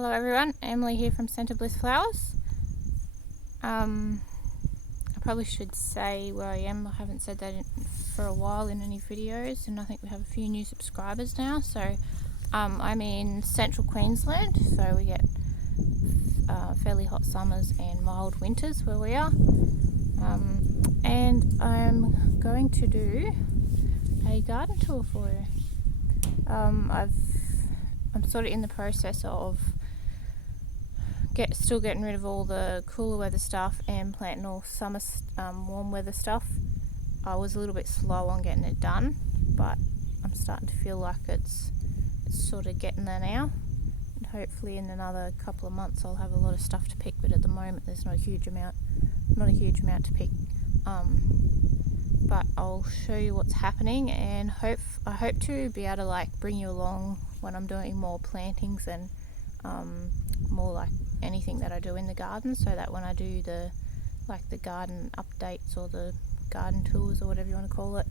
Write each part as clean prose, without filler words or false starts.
Hello everyone, Emily here from Centre Bliss Flowers. I probably should say where I am. I haven't said that for a while in any videos, and I think we have a few new subscribers now. So I'm in central Queensland, so we get fairly hot summers and mild winters where we are. And I'm going to do a garden tour for you. I'm sort of in the process of still getting rid of all the cooler weather stuff and planting all summer warm weather stuff. I was a little bit slow on getting it done, but I'm starting to feel like it's sort of getting there now, and hopefully in another couple of months I'll have a lot of stuff to pick. But at the moment there's not a huge amount to pick, but I'll show you what's happening, and I hope to be able to bring you along when I'm doing more plantings and more like anything that I do in the garden, so that when I do the garden updates or the garden tours or whatever you want to call it,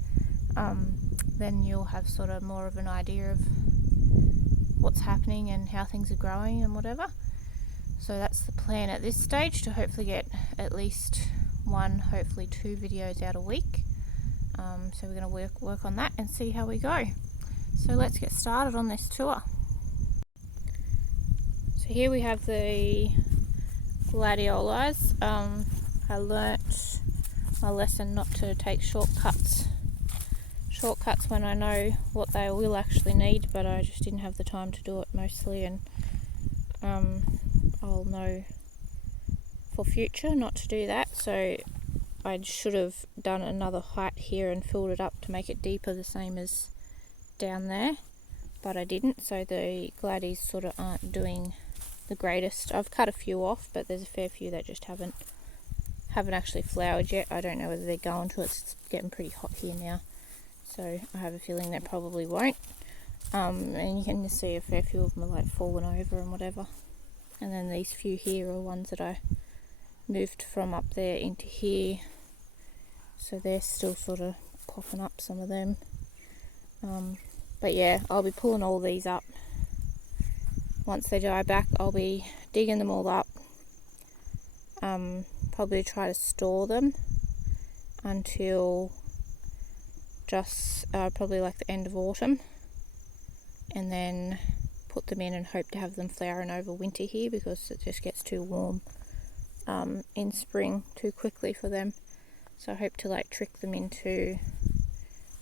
then you'll have sort of more of an idea of what's happening and how things are growing and whatever. So that's the plan at this stage, to hopefully get at least one, hopefully two videos out a week. So we're going to work on that and see how we go. So let's get started on this tour. So here we have the Gladiolis. I learnt my lesson not to take shortcuts when I know what they will actually need, but I just didn't have the time to do it mostly, and I'll know for future not to do that. So I should have done another height here and filled it up to make it deeper, the same as down there, but I didn't, so the Gladies sort of aren't doing the greatest. I've cut a few off, but there's a fair few that just haven't actually flowered yet. I don't know whether they're going to. It's getting pretty hot here now, so I have a feeling they probably won't. And you can see a fair few of them are falling over and whatever. And then these few here are ones that I moved from up there into here, so they're still sort of popping up, some of them. But yeah, I'll be pulling all these up. Once they die back, I'll be digging them all up. Probably try to store them until just probably the end of autumn, and then put them in and hope to have them flowering over winter here, because it just gets too warm in spring too quickly for them. So I hope to trick them into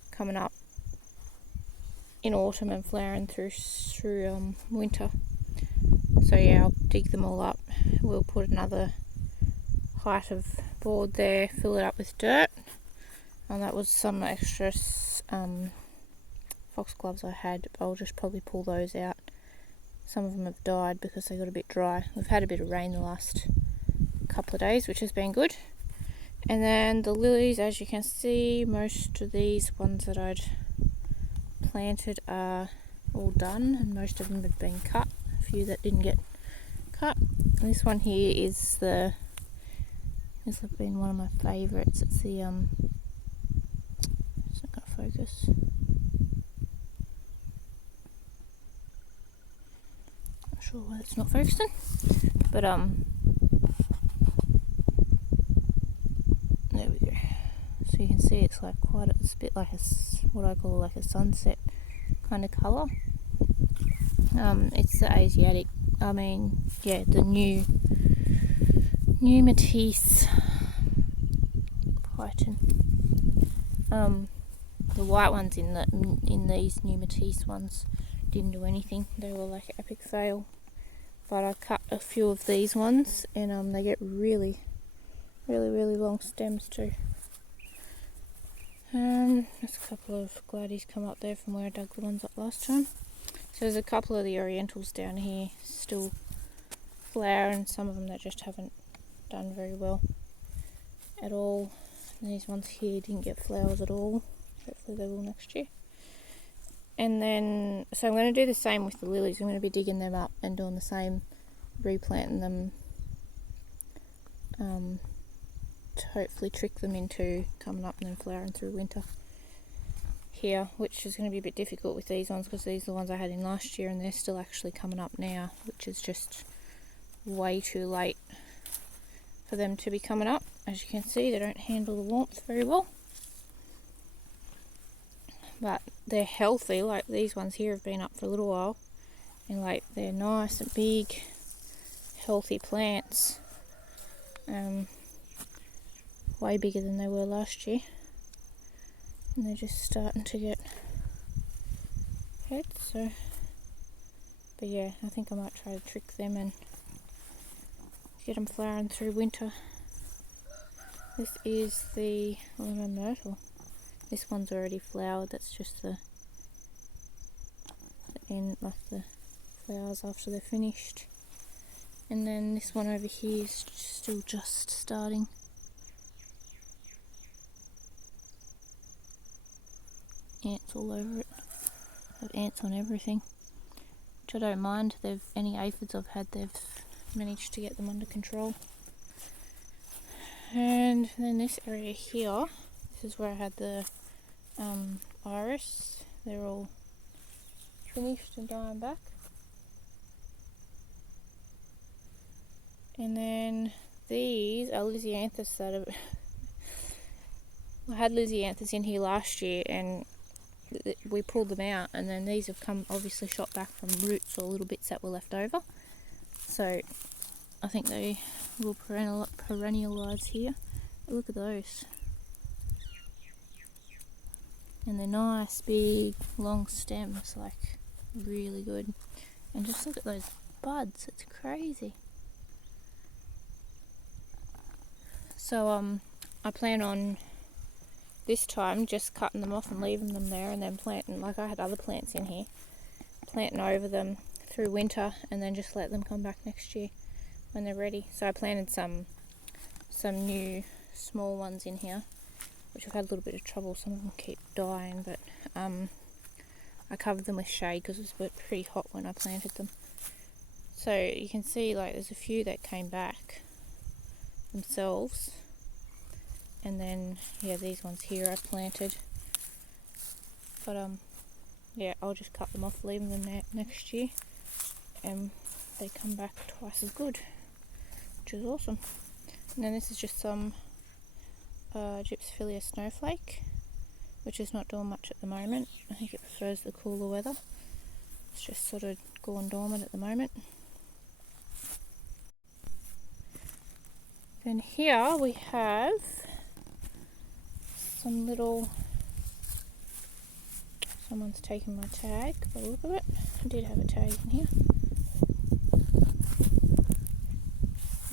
coming up in autumn and flowering through winter. So yeah, I'll dig them all up. We'll put another height of board there, fill it up with dirt, and that was some extra foxgloves I had. I'll just probably pull those out. Some of them have died because they got a bit dry. We've had a bit of rain the last couple of days, which has been good. And then the lilies, as you can see, most of these ones that I'd planted are all done, and most of them have been cut. A few that didn't get cut. And this one here is this has been one of my favourites. It's the it's not gonna focus. Not sure why it's not focusing, but there we go. So you can see it's it's a bit like what I call a sunset kind of colour. It's the Asiatic, the new Matisse Python. The white ones in these new Matisse ones didn't do anything. They were like an epic fail. But I cut a few of these ones, and they get really long stems too. There's a couple of Gladies come up there from where I dug the ones up last time. So there's a couple of the Orientals down here still flowering, some of them that just haven't done very well at all. And these ones here didn't get flowers at all. Hopefully they will next year. And then, so I'm going to do the same with the lilies. I'm going to be digging them up and doing the same, replanting them, to hopefully trick them into coming up and then flowering through winter. here, which is going to be a bit difficult with these ones because these are the ones I had in last year and they're still actually coming up now, which is just way too late for them to be coming up. As you can see, they don't handle the warmth very well, but they're healthy. Like these ones here have been up for a little while, and like they're nice and big, healthy plants, way bigger than they were last year, and they're just starting to get heads. So, but yeah, I think I might try to trick them and get them flowering through winter. This is the Myrtle. This one's already flowered. That's just the end of the flowers after they're finished. And then this one over here is still just starting. Ants all over it. I have ants on everything, which I don't mind. Any aphids I've had, they've managed to get them under control. And then this area here, this is where I had the iris. They're all finished and dying back. And then these are Lysianthus that are I had Lysianthus in here last year and we pulled them out, and then these have come obviously shot back from roots or little bits that were left over. So I think they will perennialise here. But look at those. And they're nice, big, long stems, like really good. And just look at those buds, it's crazy. So I plan on this time just cutting them off and leaving them there, and then planting, like I had other plants in here, planting over them through winter and then just let them come back next year when they're ready. So I planted some new small ones in here, which I've had a little bit of trouble. Some of them keep dying, but I covered them with shade because it was pretty hot when I planted them. So you can see like there's a few that came back themselves, and then yeah, these ones here I planted, but yeah, I'll just cut them off, leaving them there next year, and they come back twice as good, which is awesome. And then this is just some Gypsophilia Snowflake, which is not doing much at the moment. I think it prefers the cooler weather. It's just sort of gone dormant at the moment. Then here we have some little, someone's taken my tag by the look of it. I did have a tag in here.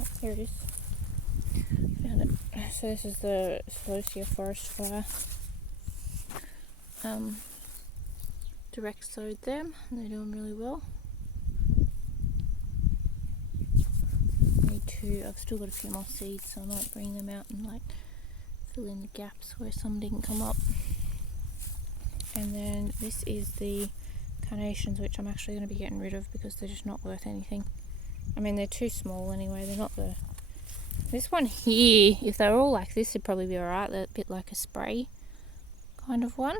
Oh, here it is. Found it. So this is the Celestia Forest Fire. Direct sowed them and they're doing really well. I've still got a few more seeds, so I might bring them out and like fill in the gaps where some didn't come up. And then this is the carnations, which I'm actually going to be getting rid of because they're just not worth anything. I mean, they're too small anyway. They're not the... This one here, if they were all like this, it'd probably be alright. They're a bit like a spray kind of one.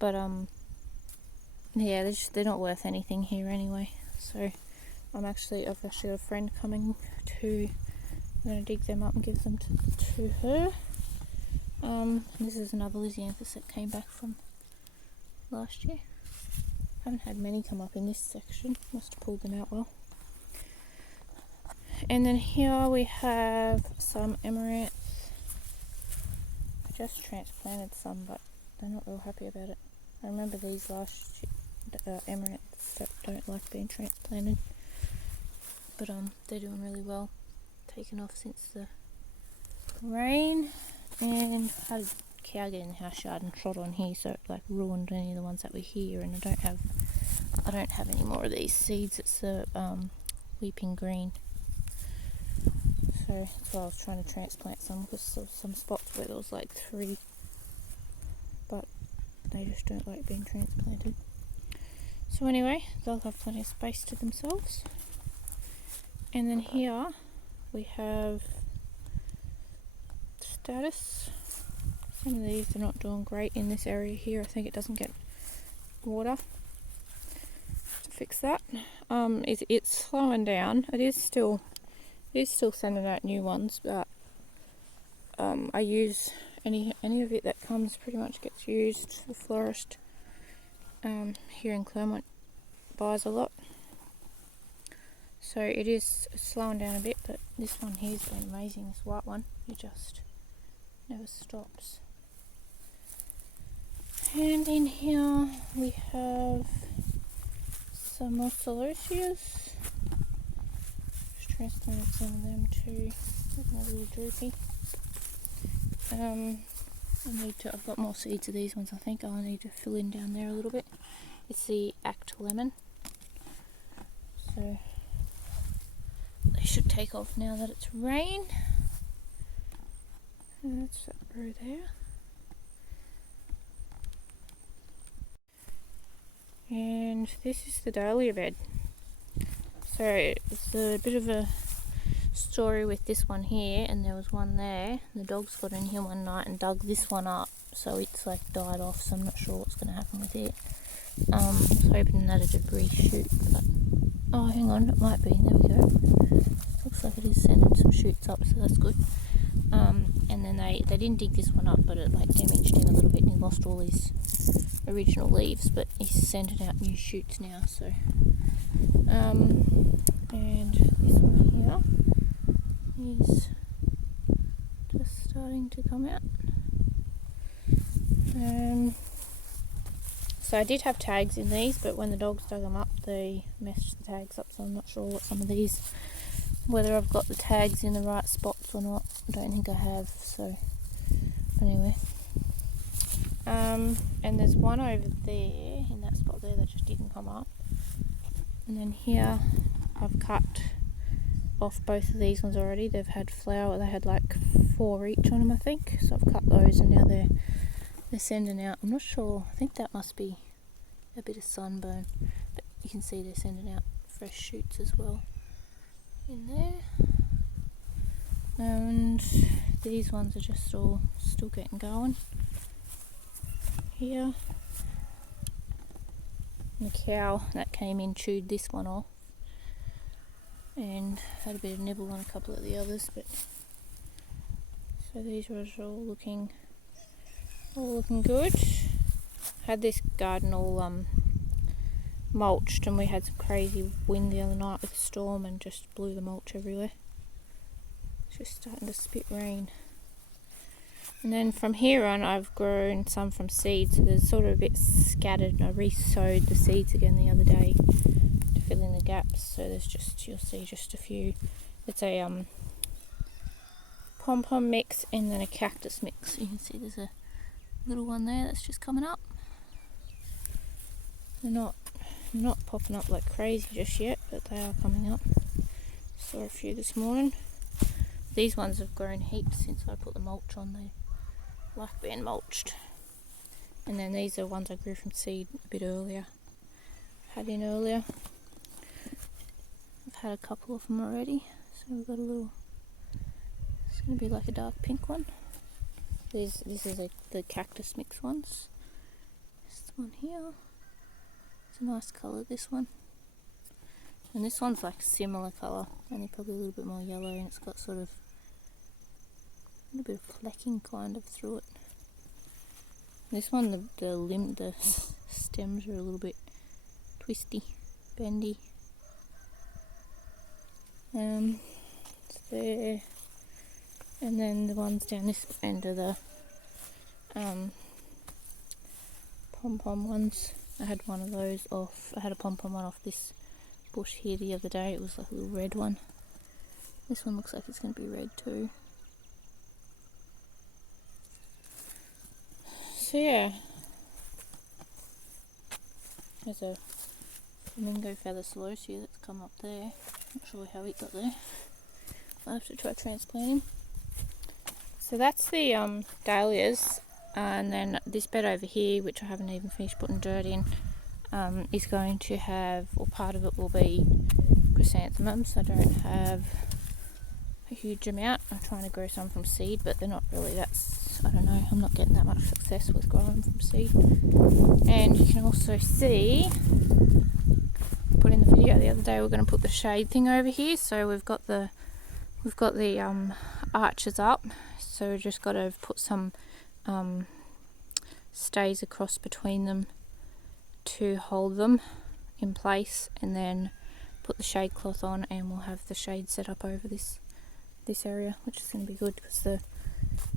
But yeah, they're not worth anything here anyway. So I've actually got a friend coming to, I'm going to dig them up and give them to her. This is another Lysianthus that came back from last year. Haven't had many come up in this section, must have pulled them out well. And then here we have some Emirates. I just transplanted some, but they're not real happy about it. I remember these last Emirates that don't like being transplanted. But they're doing really well, taken off since the rain, and I had a cow get in the house yard and trod on here, so it like ruined any of the ones that were here. And I don't have any more of these seeds. It's the weeping green, so that's why I was trying to transplant some, because there was some spots where there was like 3, but they just don't like being transplanted. So anyway, they'll have plenty of space to themselves. And then here we have Status, Some of these are not doing great in this area here. I think it doesn't get water. To fix that. It's slowing down. It is still sending out new ones, but I use any of it that comes, pretty much gets used. The florist here in Clermont buys a lot, so it is slowing down a bit, but this one here's been amazing. This white one, it just never stops. And in here we have some more Celestias. Just transplanted some of them too. There's another little droopy. I've got more seeds of these ones. I think I'll need to fill in down there a little bit. It's the Act Lemon. So they should take off now that it's rain. And that's that row there. And this is the dahlia bed. So it's a bit of a story with this one here, and there was one there. The dogs got in here one night and dug this one up, so it's like died off, so I'm not sure what's going to happen with it. I was hoping that it'd reshoot, but oh, hang on, it might be. There we go. Looks like it is sending some shoots up, so that's good. And then they didn't dig this one up, but it like damaged him a little bit and he lost all his original leaves, but he's sending out new shoots now. So and this one here is just starting to come out. So I did have tags in these, but when the dogs dug them up, they messed the tags up, so I'm not sure what some of these, whether I've got the tags in the right spots or not. I don't think I have, so anyway. And there's one over there, in that spot there, that just didn't come up. And then here, I've cut off both of these ones already. They've had flower, they had like 4 each on them, I think. So I've cut those, and now they're sending out, I'm not sure, I think that must be a bit of sunburn, but you can see they're sending out fresh shoots as well in there. And these ones are just all still getting going here. And the cow that came in chewed this one off and had a bit of nibble on a couple of the others, but so these are all looking good. Had this garden all mulched, and we had some crazy wind the other night with a storm and just blew the mulch everywhere. It's just starting to spit rain. And then from here on, I've grown some from seed, so there's sort of a bit scattered, and I re-sowed the seeds again the other day to fill in the gaps. So there's just, you'll see just a few. It's a pom-pom mix and then a cactus mix. You can see there's a little one there that's just coming up. They're not popping up like crazy just yet, but they are coming up. Saw a few this morning. These ones have grown heaps since I put the mulch on. They like being mulched. And then these are ones I grew from seed a bit earlier. Had in earlier. I've had a couple of them already. So we've got a little, it's going to be like a dark pink one. This is the cactus mix ones. This one here. It's a nice colour, this one. And this one's like similar colour, only probably a little bit more yellow, and it's got sort of a little bit of flecking kind of through it. This one, the stems are a little bit twisty, bendy. It's there. And then the ones down this end are the pom-pom ones. I had one of those off. I had a pom-pom one off this bush here the other day. It was like a little red one. This one looks like it's going to be red too. So yeah, there's a flamingo feather Celestia that's come up there. Not sure how it got there. I'll have to try transplanting. So that's the dahlias, and then this bed over here, which I haven't even finished putting dirt in, is going to have, or part of it will be chrysanthemums. I don't have a huge amount. I'm trying to grow some from seed, but they're not really that because I don't know, I'm not getting that much success with growing from seed. And you can also see, put in the video the other day, we're going to put the shade thing over here. So we've got the arches up, so we've just got to put some stays across between them to hold them in place, and then put the shade cloth on, and we'll have the shade set up over this area, which is going to be good because the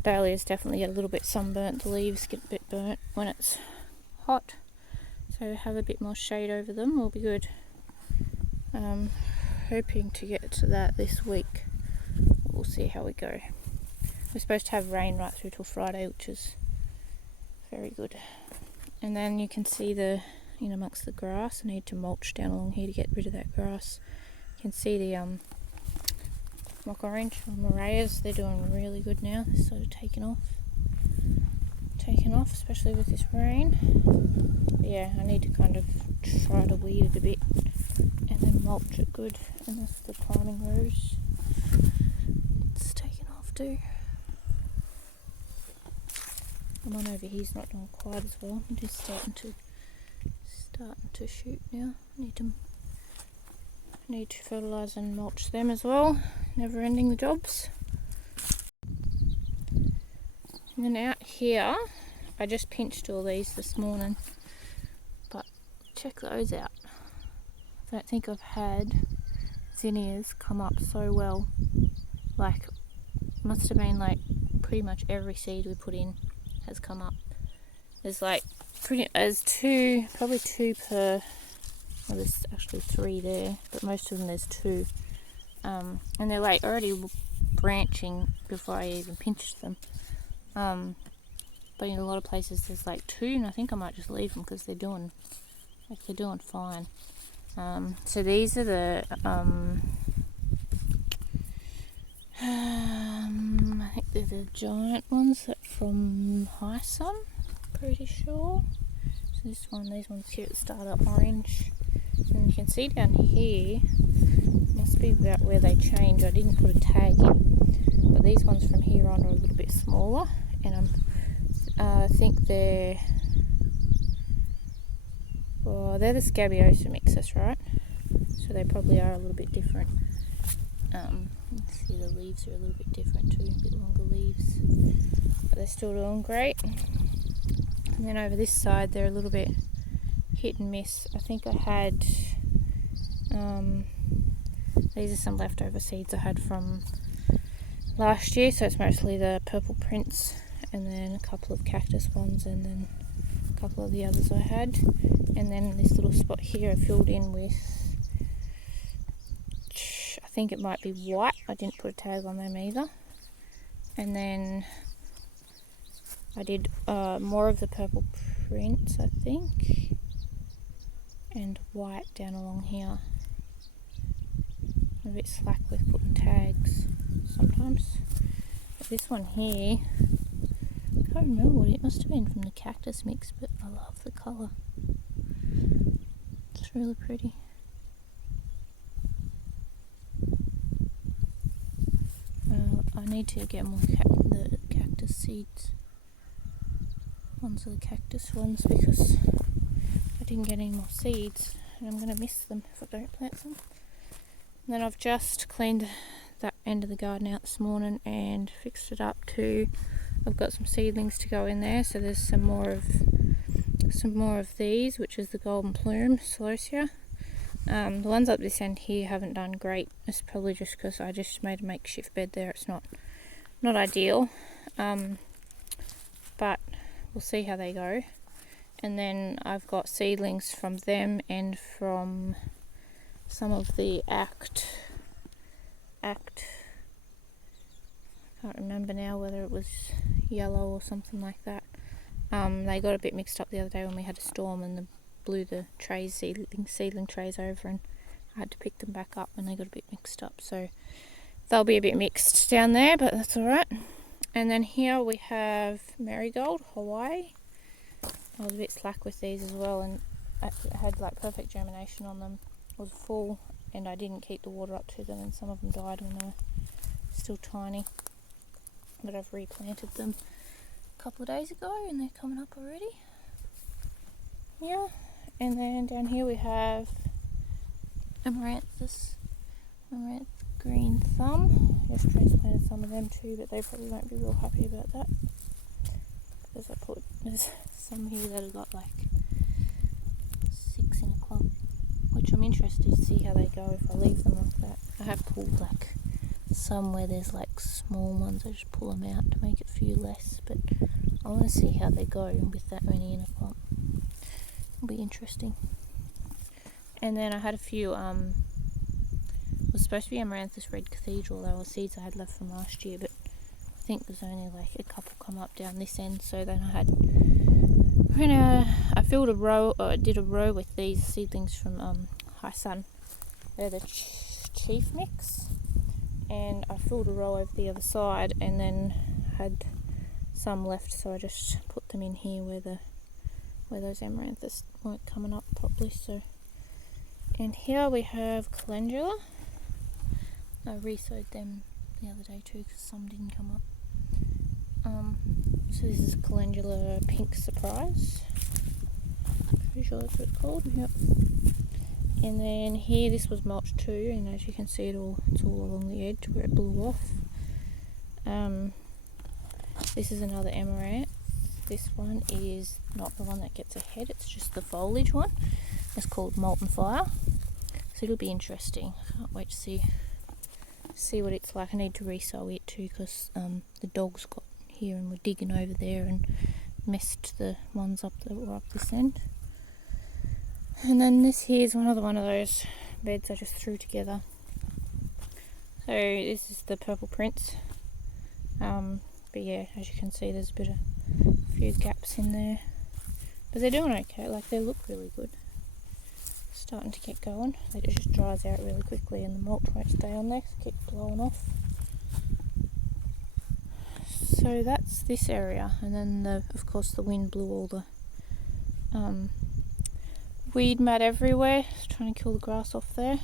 dahlias definitely get a little bit sunburnt. The leaves get a bit burnt when it's hot, so have a bit more shade over them will be good. Hoping to get to that this week. We'll see how we go. We're supposed to have rain right through till Friday, which is very good. And then you can see in amongst the grass, I need to mulch down along here to get rid of that grass. You can see the mock orange or Marias, they're doing really good now. They're sort of taking off, especially with this rain. But yeah, I need to kind of try to weed it a bit and then mulch it good. And that's the climbing rose. It's taking off too. The one over here's not doing quite as well. I'm just starting to shoot now. Need to fertilise and mulch them as well. Never ending the jobs. And then out here, I just pinched all these this morning, but check those out. I don't think I've had zinnias come up so well. Like, must have been like pretty much every seed we put in has come up. There's like probably two per, well, there's actually 3 there, but most of them there's 2. And they're like already branching before I even pinched them. But in a lot of places there's like 2, and I think I might just leave them because they're doing fine. So these are the I think they're the giant ones that from High Sun, pretty sure. So these ones here at the start are orange, and you can see down here, must be about where they change. I didn't put a tag in, but these ones from here on are a little bit smaller, and I think they're the Scabiosa Mixes, right? So they probably are a little bit different. See, the leaves are a little bit different too, a bit longer leaves, but they're still doing great. And then over this side, they're a little bit hit and miss. I think I had these are some leftover seeds I had from last year, so it's mostly the purple prince, and then a couple of cactus ones, and then a couple of the others I had. And then this little spot here I filled in with, I think it might be white. I didn't put a tag on them either. And then I did more of the purple prince, I think, and white down along here. I'm a bit slack with putting tags sometimes. But this one here, I can't remember what it must have been from the Cactus mix, but I love the colour. It's really pretty. I need to get more the cactus seeds. Ones are the cactus ones because I didn't get any more seeds, and I'm going to miss them if I don't plant them. And then I've just cleaned that end of the garden out this morning and fixed it up too. I've got some seedlings to go in there, so there's some more of these, which is the golden plume Celestia. The ones up this end here haven't done great. It's probably just because I just made a makeshift bed there. It's not ideal, but we'll see how they go. And then I've got seedlings from them and from some of the Act. I can't remember now whether it was yellow or something like that. They got a bit mixed up the other day when we had a storm and blew the trays, seedling trays over, and I had to pick them back up when they got a bit mixed up. So they'll be a bit mixed down there, but that's alright. And then here we have Marigold Hawaii. I was a bit slack with these as well, and I had like perfect germination on them. It was full, and I didn't keep the water up to them, and some of them died when they were still tiny. But I've replanted them. couple of days ago, and they're coming up already. Yeah, and then down here we have Emirates green thumb. Just transplanted some of them too, but they probably won't be real happy about that, because there's some here that have got like 6 in a clump, which I'm interested to see how they go if I leave them like that. I have pulled like some where there's like small ones, I just pull them out to make it feel less, but I want to see how they go with that many in a clump. It'll be interesting. And then I had a few, it was supposed to be Amaranthus Red Cathedral. They were seeds I had left from last year, but I think there's only like a couple come up down this end. So then I filled a row, or did a row with these seedlings from High Sun. They're the Chief Mix, and I filled a row over the other side, and then had some left, so I just put them in here where those Amaranthus weren't coming up properly. So, and here we have Calendula. I re-sowed them the other day too because some didn't come up. So this is Calendula Pink Surprise. Pretty sure that's what it's called. Yep. And then here, this was mulched too, and as you can see, it's all along the edge where it blew off. This is another Emirates. This one is not the one that gets ahead, it's just the foliage one. It's called Molten Fire. So it'll be interesting. I can't wait to see what it's like. I need to re-sow it too because the dogs got here and were digging over there and messed the ones up that were up this end. And then this here is another one of those beds I just threw together. So this is the Purple Prince. But yeah, as you can see, there's a few gaps in there. But they're doing okay, like they look really good. Starting to get going. It just dries out really quickly and the mulch won't stay on there, so it keeps blowing off. So that's this area, and then of course the wind blew all the weed mat everywhere, just trying to kill the grass off there.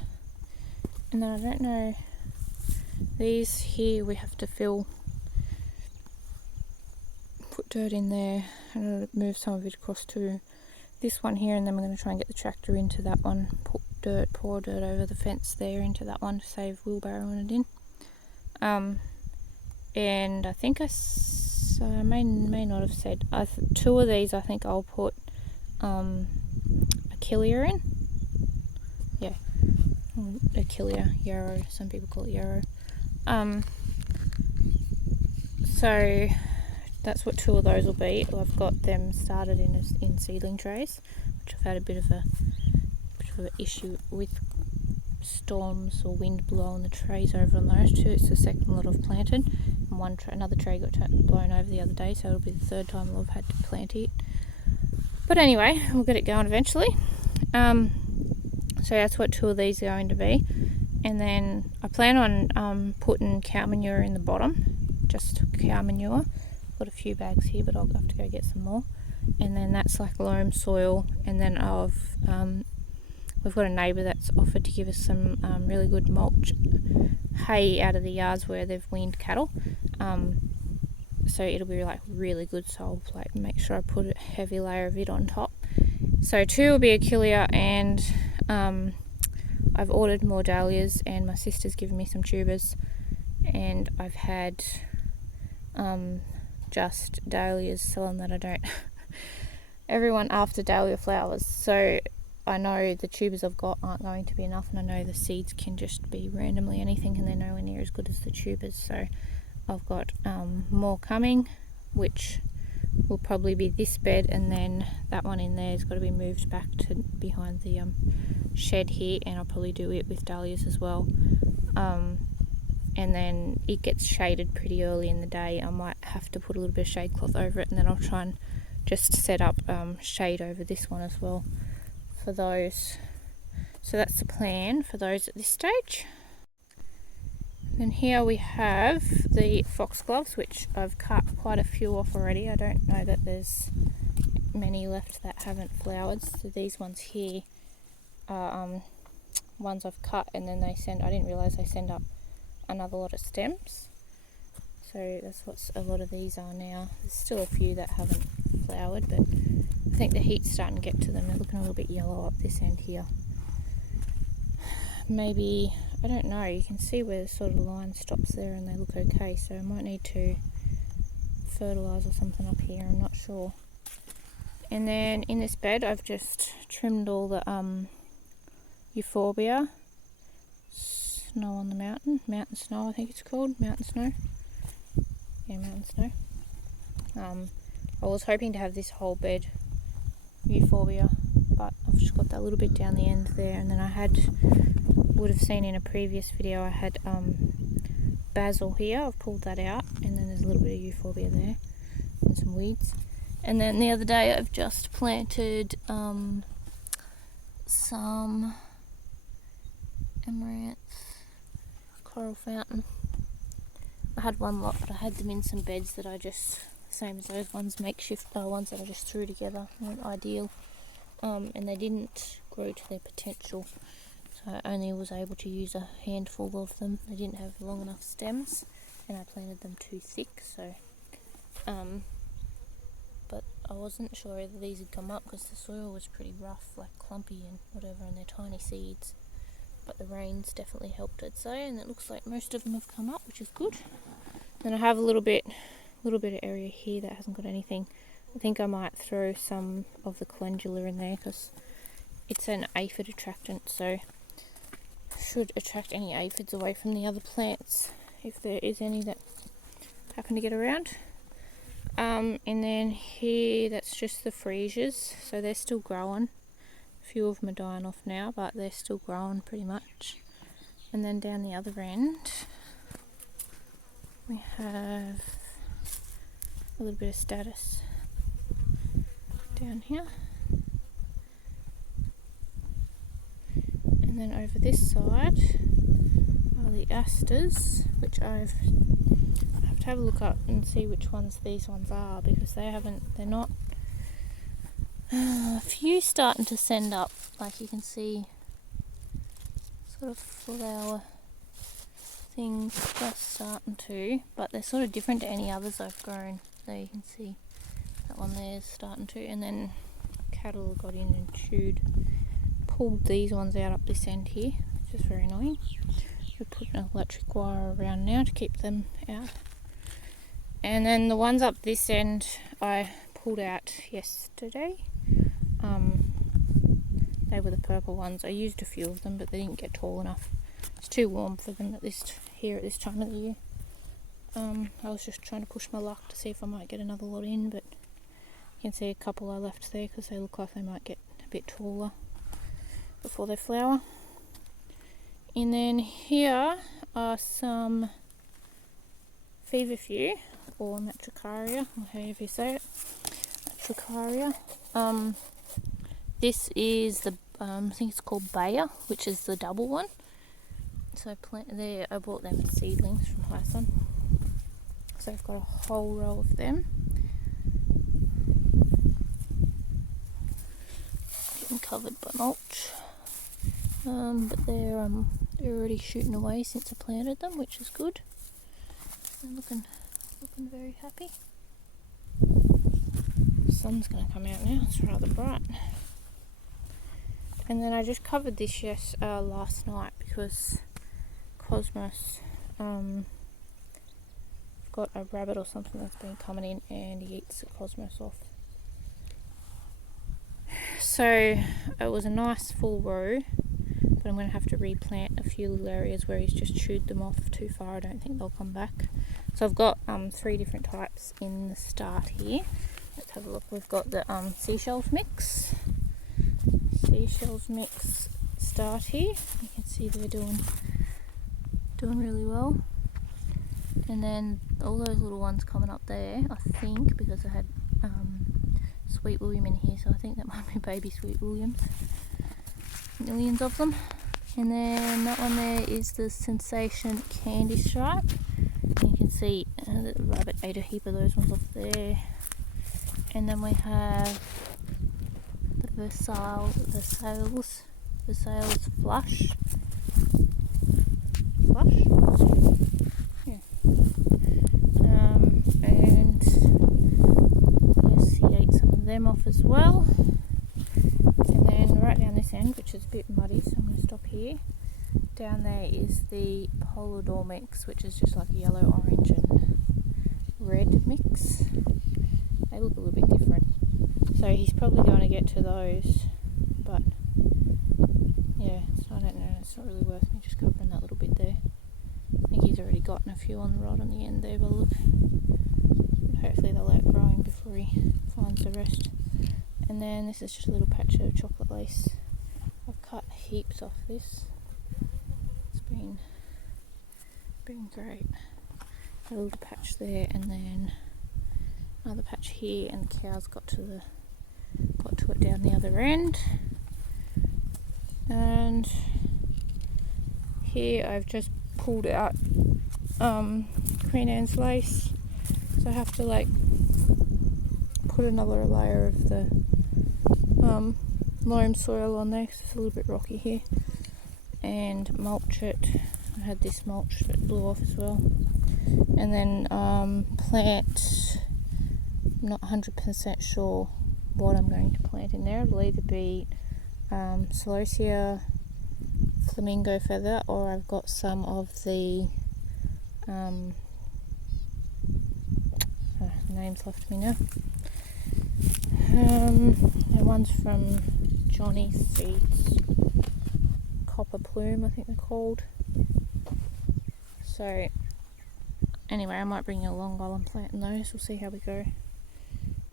And then I don't know, these here we have to put dirt in there, and I'm going to move some of it across to this one here, and then we're going to try and get the tractor into that one, pour dirt over the fence there into that one to save wheelbarrowing it in. And I think I may not have said, 2 of these I think I'll put Achillea in. Yeah, Achillea, yarrow, some people call it yarrow. So that's what 2 of those will be. I've got them started in seedling trays, which I've had a bit of an issue with storms or wind blowing the trays over on those 2. It's the second lot I've planted, and another tray got blown over the other day, so it'll be the 3rd time I've had to plant it. But anyway, we'll get it going eventually. So that's what 2 of these are going to be. And then I plan on putting cow manure in the bottom, just cow manure. Got a few bags here, but I'll have to go get some more. And then that's like loam soil, and then we've got a neighbour that's offered to give us some really good mulch hay out of the yards where they've weaned cattle. So it'll be like really good, so I'll like make sure I put a heavy layer of it on top. So 2 will be Achillea, and I've ordered more dahlias, and my sister's given me some tubers, and I've had just dahlias selling that I don't everyone after dahlia flowers, so I know the tubers I've got aren't going to be enough, and I know the seeds can just be randomly anything, and they're nowhere near as good as the tubers. So I've got more coming, which will probably be this bed, and then that one in there has got to be moved back to behind the shed here, and I'll probably do it with dahlias as well. And then it gets shaded pretty early in the day. I might have to put a little bit of shade cloth over it, and then I'll try and just set up shade over this one as well for those. So that's the plan for those at this stage. And here we have the foxgloves, which I've cut quite a few off already. I don't know that there's many left that haven't flowered. So these ones here are ones I've cut, and then I didn't realise they send up another lot of stems. So that's what a lot of these are now. There's still a few that haven't flowered, but I think the heat's starting to get to them. They're looking a little bit yellow up this end here. Maybe, I don't know, you can see where the sort of line stops there and they look okay, so I might need to fertilise or something up here, I'm not sure. And then in this bed I've just trimmed all the euphorbia, snow on the mountain snow I think it's called, mountain snow. Yeah, mountain snow. I was hoping to have this whole bed euphorbia, but I've just got that little bit down the end there, and then I would have seen in a previous video I had basil here. I've pulled that out, and then there's a little bit of euphorbia there and some weeds. And then the other day I've just planted some Emirates coral fountain. I had one lot, but I had them in some beds that I just, same as those ones, makeshift ones that I just threw together, weren't ideal, and they didn't grow to their potential, so I only was able to use a handful of them. They didn't have long enough stems, and I planted them too thick, so but I wasn't sure whether these had come up because the soil was pretty rough, like clumpy and whatever, and they're tiny seeds, but the rains definitely helped, I'd say, and it looks like most of them have come up, which is good. Then I have a little bit of area here that hasn't got anything. I think I might throw some of the calendula in there because it's an aphid attractant, so should attract any aphids away from the other plants if there is any that happen to get around. And then here, that's just the freesias, so they're still growing. A few of them are dying off now, but they're still growing pretty much. And then down the other end we have a little bit of status down here, and then over this side are the asters, which I have to have a look up and see which ones these ones are, because they're not a few starting to send up, like you can see sort of flower things just starting to, but they're sort of different to any others I've grown. There you can see that one there is starting to, and then cattle got in and pulled these ones out up this end here, which is very annoying. We put an electric wire around now to keep them out. And then the ones up this end I pulled out yesterday. They were the purple ones. I used a few of them, but they didn't get tall enough. It's too warm for them at this time of the year. I was just trying to push my luck to see if I might get another lot in, but you can see a couple I left there because they look like they might get a bit taller before they flower. And then here are some feverfew, or matricaria, or however you say it, matricaria. This is the, I think it's called Bayer, which is the double one. So I bought them as seedlings from Hyson. So I've got a whole row of them. Getting covered by mulch. But they're already shooting away since I planted them, which is good. They're looking very happy. The sun's going to come out now, it's rather bright. And then I just covered this last night because Cosmos, I've got a rabbit or something that's been coming in and he eats the Cosmos off. So it was a nice full row, but I'm going to have to replant a few little areas where he's just chewed them off too far. I don't think they'll come back. So I've got 3 different types in the start here. Let's have a look. We've got the Seashells Mix start here. You can see they're doing really well. And then all those little ones coming up there, I think, because I had Sweet William in here, so I think that might be baby Sweet Williams. Millions of them. And then that one there is the Sensation Candy Stripe. You can see the rabbit ate a heap of those ones off there. And then we have the Versailles Flush. Yeah. which is a bit muddy, so I'm going to stop here. Down there is the Polydor mix, which is just like a yellow, orange and red mix. They look a little bit different. So he's probably going to get to those, but yeah, so I don't know, it's not really worth me just covering that little bit there. I think he's already gotten a few on the rod on the end there, but look, hopefully they'll outgrow him before he finds the rest. And then this is just a little patch of chocolate lace. I've cut heaps off this. It's been great. A little patch there, and then another patch here, and the cows got to it down the other end. And here I've just pulled out Queen Anne's lace, so I have to like put another layer of the loam soil on there because it's a little bit rocky here, and mulch it. I had this mulch that blew off as well, and then plant. I'm not 100% sure what I'm going to plant in there. It'll either be Celestia flamingo feather, or I've got some of the names left me now. And one's from Johnny's Seeds, Copper Plume I think they're called. So anyway, I might bring you along while I'm planting those. We'll see how we go.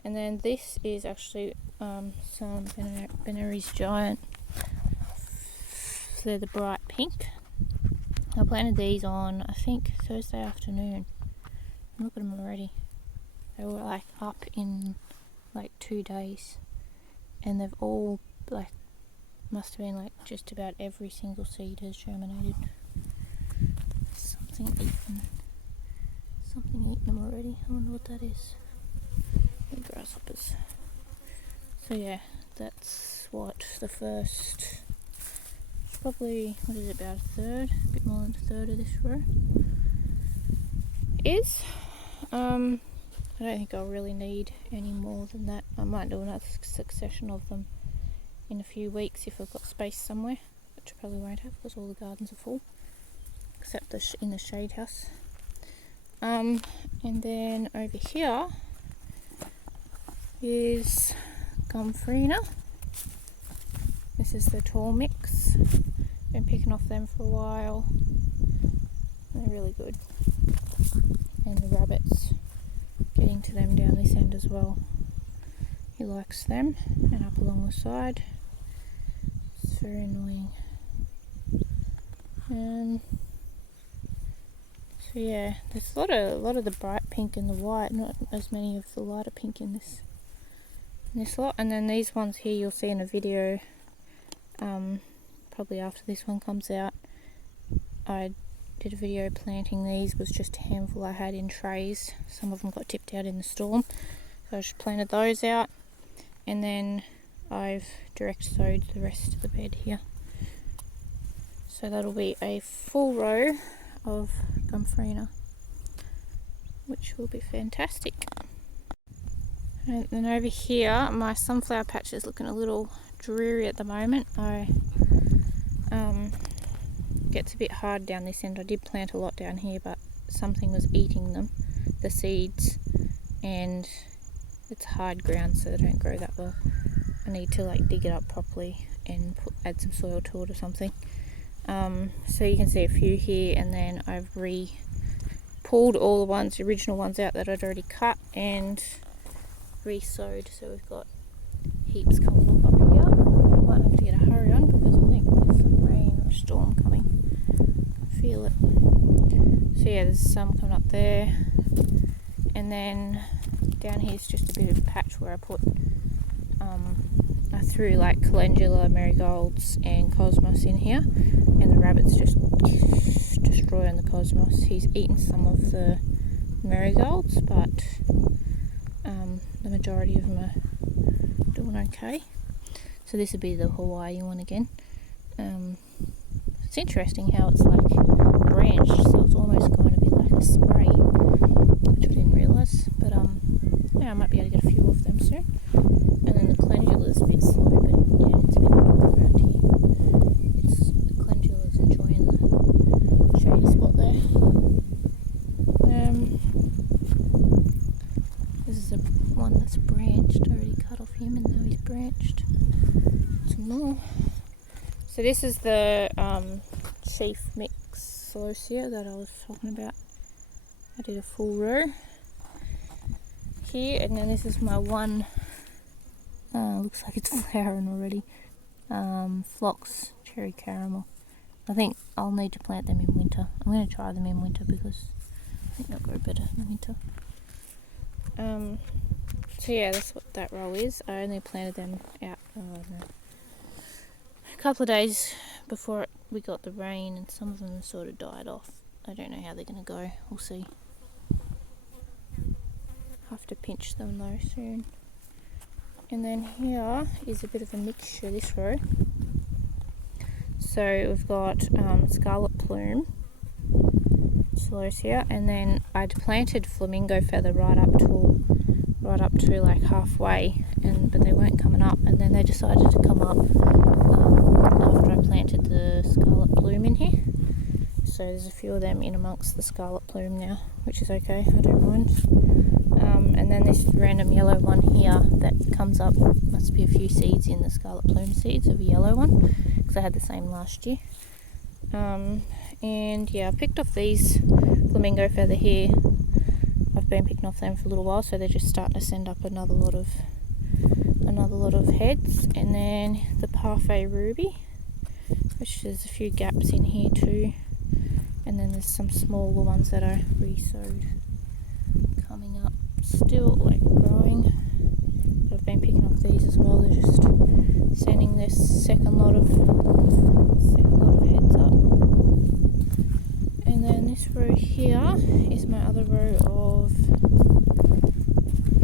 And then this is actually some Benary's Giant. They're the bright pink. I planted these on, I think, Thursday afternoon. Look at them already. They were like up in like 2 days, and they've all like must have been like just about every single seed has germinated. Something eaten them already. I wonder what that is. The grasshoppers. So yeah, that's what the first, probably, what is it, about a third, a bit more than a third of this row is. I don't think I'll really need any more than that. I might do another succession of them in a few weeks if I've got space somewhere, which I probably won't have because all the gardens are full, except in the shade house. And then over here is Gomphrena. This is the tall mix. Been picking off them for a while. They're really good. And the rabbits, getting to them down this end as well. He likes them, and up along the side. It's very annoying. So yeah, there's a lot of the bright pink and the white, not as many of the lighter pink in this lot. And then these ones here you'll see in a video, probably after this one comes out. I did a video planting these, was just a handful I had in trays. Some of them got tipped out in the storm, so I just planted those out, and then I've direct sowed the rest of the bed here. So that'll be a full row of Gomphrena, which will be fantastic. And then over here, my sunflower patch is looking a little dreary at the moment. Gets a bit hard down this end. I did plant a lot down here, but something was eating them, the seeds, and it's hard ground, so they don't grow that well. I need to like dig it up properly and add some soil to it or something. So you can see a few here, and then I've pulled all the original ones out that I'd already cut and re-sowed, so we've got heaps coming up here. Might have to get a hurry on because I think there's some rain or storm coming. I feel it. So yeah, there's some coming up there, and then down here is just a bit of a patch where I put I threw like Calendula, Marigolds and Cosmos in here, and the rabbit's just destroying the Cosmos. He's eaten some of the Marigolds, but the majority of them are doing okay. So this would be the Hawaii one again. It's interesting how it's like branched, so it's almost going to be like a spray, which I didn't realise. But yeah, I might be able to get a few of them soon. And then the Calendula is a bit slow, but yeah, It's a bit hot around here. It's Calendula's enjoying the shady spot there. This is the one that's branched. I already cut off him and now he's branched. Some more. So this is the sheaf mix Celestia that I was talking about. I did a full row here, and then this is my one, looks like it's flowering already, phlox cherry caramel. I think I'll need to plant them in winter. I'm going to try them in winter because I think they'll grow better in winter. So yeah, that's what that row is. I only planted them out a couple of days before we got the rain, and some of them sort of died off. I don't know how they're going to go. We'll see. Have to pinch them though soon. And then here is a bit of a mixture this row. So we've got scarlet plume, Celestia, and then I'd planted flamingo feather right up to like halfway, but they weren't coming up, and then they decided to come up after I planted the scarlet plume in here. So there's a few of them in amongst the scarlet plume now, which is okay, I don't mind. And then this random yellow one here that comes up, must be a few seeds in the scarlet plume seeds of a yellow one, because I had the same last year. And yeah, I picked off these flamingo feather here. I've been picking off them for a little while, so they're just starting to send up another lot of heads. And then the parfait ruby, which there's a few gaps in here too. And then there's some smaller ones that I re-sowed coming up, still like growing. But I've been picking off these as well. They're just sending this second lot of heads up. And then this row here is my other row of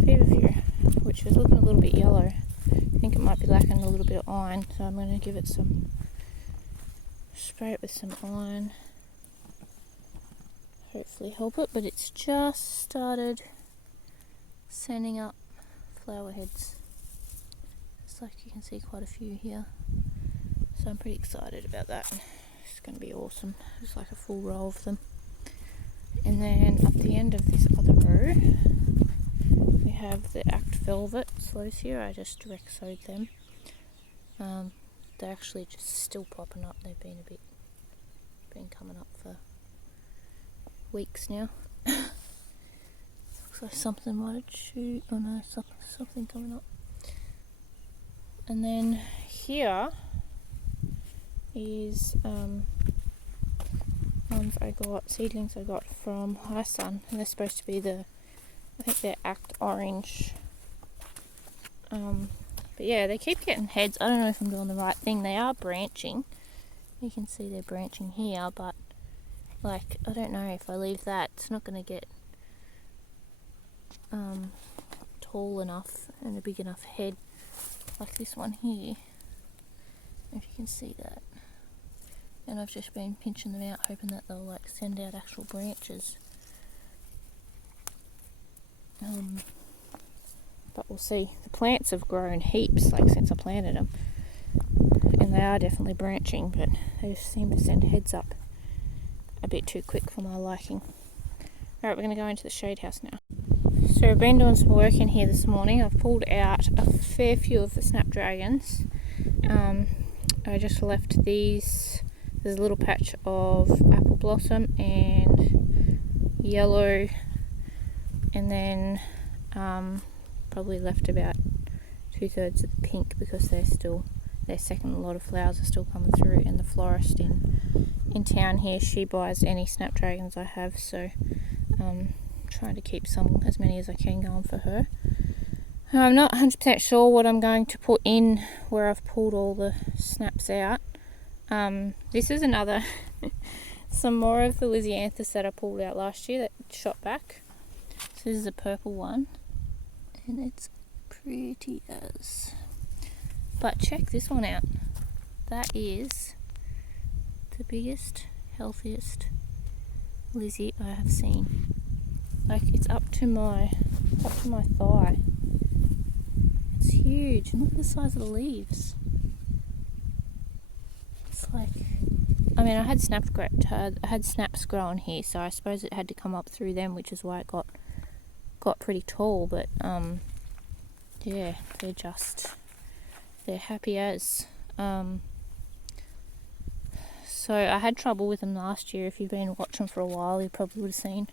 feverfew, which is looking a little bit yellow. I think it might be lacking a little bit of iron, so I'm going to give it spray it with some iron. Hopefully help it, but it's just started sending up flower heads. It's like you can see quite a few here, so I'm pretty excited about that. It's going to be awesome. It's like a full row of them. And then up the end of this other row we have the Act Velvet sloes here. I just direct sowed them. They're actually just still popping up. They've been coming up for weeks now. Looks like something might shoot. Oh no, something coming up. And then here is seedlings I got from High Sun, and they're supposed to be I think they're Act Orange. But yeah, they keep getting heads. I don't know if I'm doing the right thing. They are branching. You can see they're branching here, but like, I don't know, if I leave that, it's not going to get tall enough and a big enough head like this one here, if you can see that. And I've just been pinching them out, hoping that they'll like send out actual branches. But we'll see. The plants have grown heaps like since I planted them, and they are definitely branching, but they just seem to send heads up a bit too quick for my liking. Alright, we're going to go into the shade house now. So I've been doing some work in here this morning. I've pulled out a fair few of the snapdragons. I just left these. There's a little patch of apple blossom and yellow, and then probably left about 2/3 of the pink because their second lot of flowers are still coming through, and the florist in town here, she buys any snapdragons I have, so trying to keep as many as I can going for her. I'm not 100% sure what I'm going to put in where I've pulled all the snaps out. This is some more of the Lisianthus that I pulled out last year that shot back. So this is a purple one, and it's pretty as. But check this one out. That is the biggest, healthiest Lizzie I have seen. Like, it's up to my thigh. It's huge. And look at the size of the leaves. like, I mean, I had snaps growing here, so I suppose it had to come up through them, which is why it got pretty tall. But yeah, they're happy as. So I had trouble with them last year. If you've been watching for a while, you probably would have seen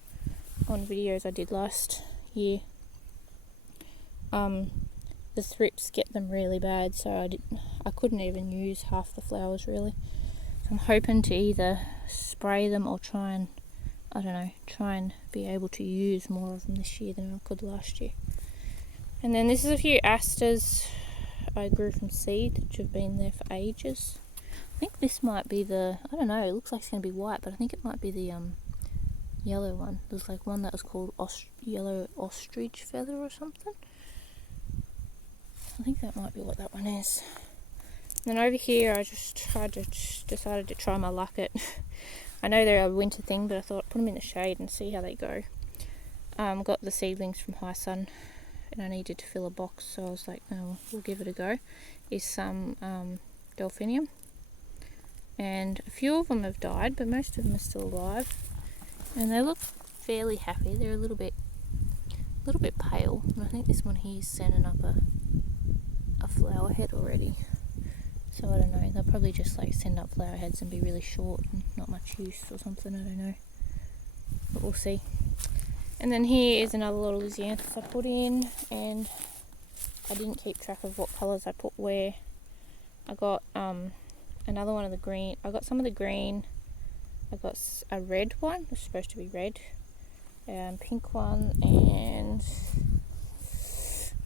on videos I did last year. The thrips get them really bad, so I couldn't even use half the flowers really. So I'm hoping to either spray them or try and be able to use more of them this year than I could last year. And then this is a few asters I grew from seed, which have been there for ages. I think this might be I don't know, it looks like it's going to be white, but I think it might be the yellow one. There's like one that was called yellow ostrich feather or something. I think that might be what that one is. And then over here I just decided to try my luck at, I know they're a winter thing, but I thought put them in the shade and see how they go. Got the seedlings from High Sun and I needed to fill a box, so I was like, oh, we'll give it a go. Is some Delphinium. And a few of them have died, but most of them are still alive. And they look fairly happy. They're a little bit pale. And I think this one here is sending up a flower head already. So I don't know. They'll probably just like send up flower heads and be really short and not much use or something. I don't know. But we'll see. And then here is another lot of Lysianthus I put in, and I didn't keep track of what colours I put where. I got another one of the green. I got some of the green. I got a red one. It's supposed to be red. Pink one, and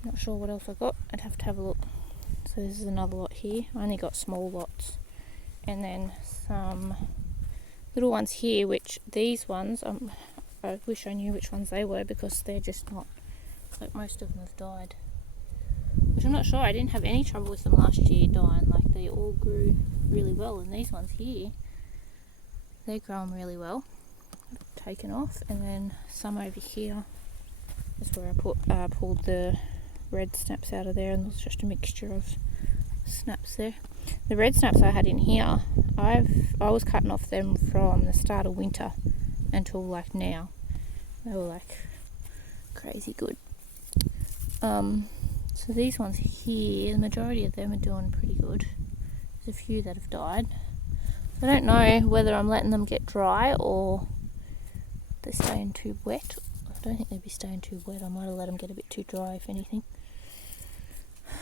not sure what else I got. I'd have to have a look. So this is another lot here. I only got small lots, and then some little ones here. Which these ones, I wish I knew which ones they were, because they're just not, like, most of them have died. Which I'm not sure. I didn't have any trouble with them last year dying. Like, they all grew really well, and these ones here, they're growing really well. I've taken off, and then some over here is where I pulled the red snaps out of there, and there's just a mixture of snaps there. The red snaps I had in here, I was cutting off them from the start of winter until like now. They were like crazy good. So these ones here, the majority of them are doing pretty good. There's a few that have died. So I don't know whether I'm letting them get dry or they're staying too wet. I don't think they'd be staying too wet. I might have let them get a bit too dry, if anything.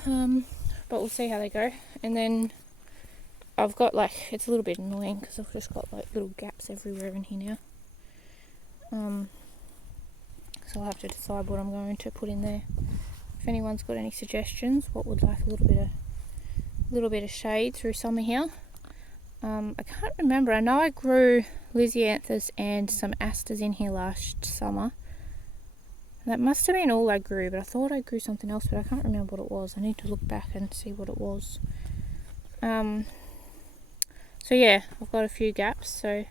But we'll see how they go. And then I've got, like, it's a little bit annoying because I've just got like little gaps everywhere in here now. So I'll have to decide what I'm going to put in there. If anyone's got any suggestions, what would like a little bit of shade through summer here. I can't remember. I know I grew Lysianthus and some asters in here last summer. That must have been all I grew, but I thought I grew something else, but I can't remember what it was. I need to look back and see what it was. So yeah, I've got a few gaps, so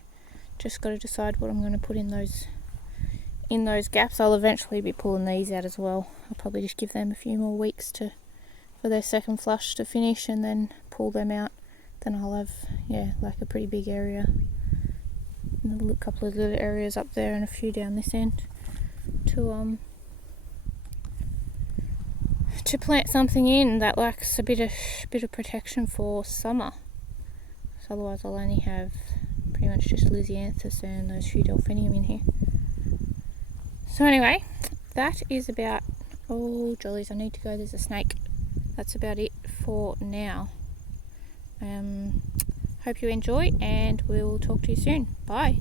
just got to decide what I'm going to put in those gaps. I'll eventually be pulling these out as well. I'll probably just give them a few more weeks for their second flush to finish, and then pull them out. Then I'll have, yeah, like a pretty big area, and a couple of little areas up there and a few down this end to plant something in that likes a bit of protection for summer. So otherwise I'll only have pretty much just Lysianthus and those few Delphinium in here. So anyway, that is about, oh jollies, I need to go, there's a snake. That's about it for now. Hope you enjoy, and we'll talk to you soon. Bye.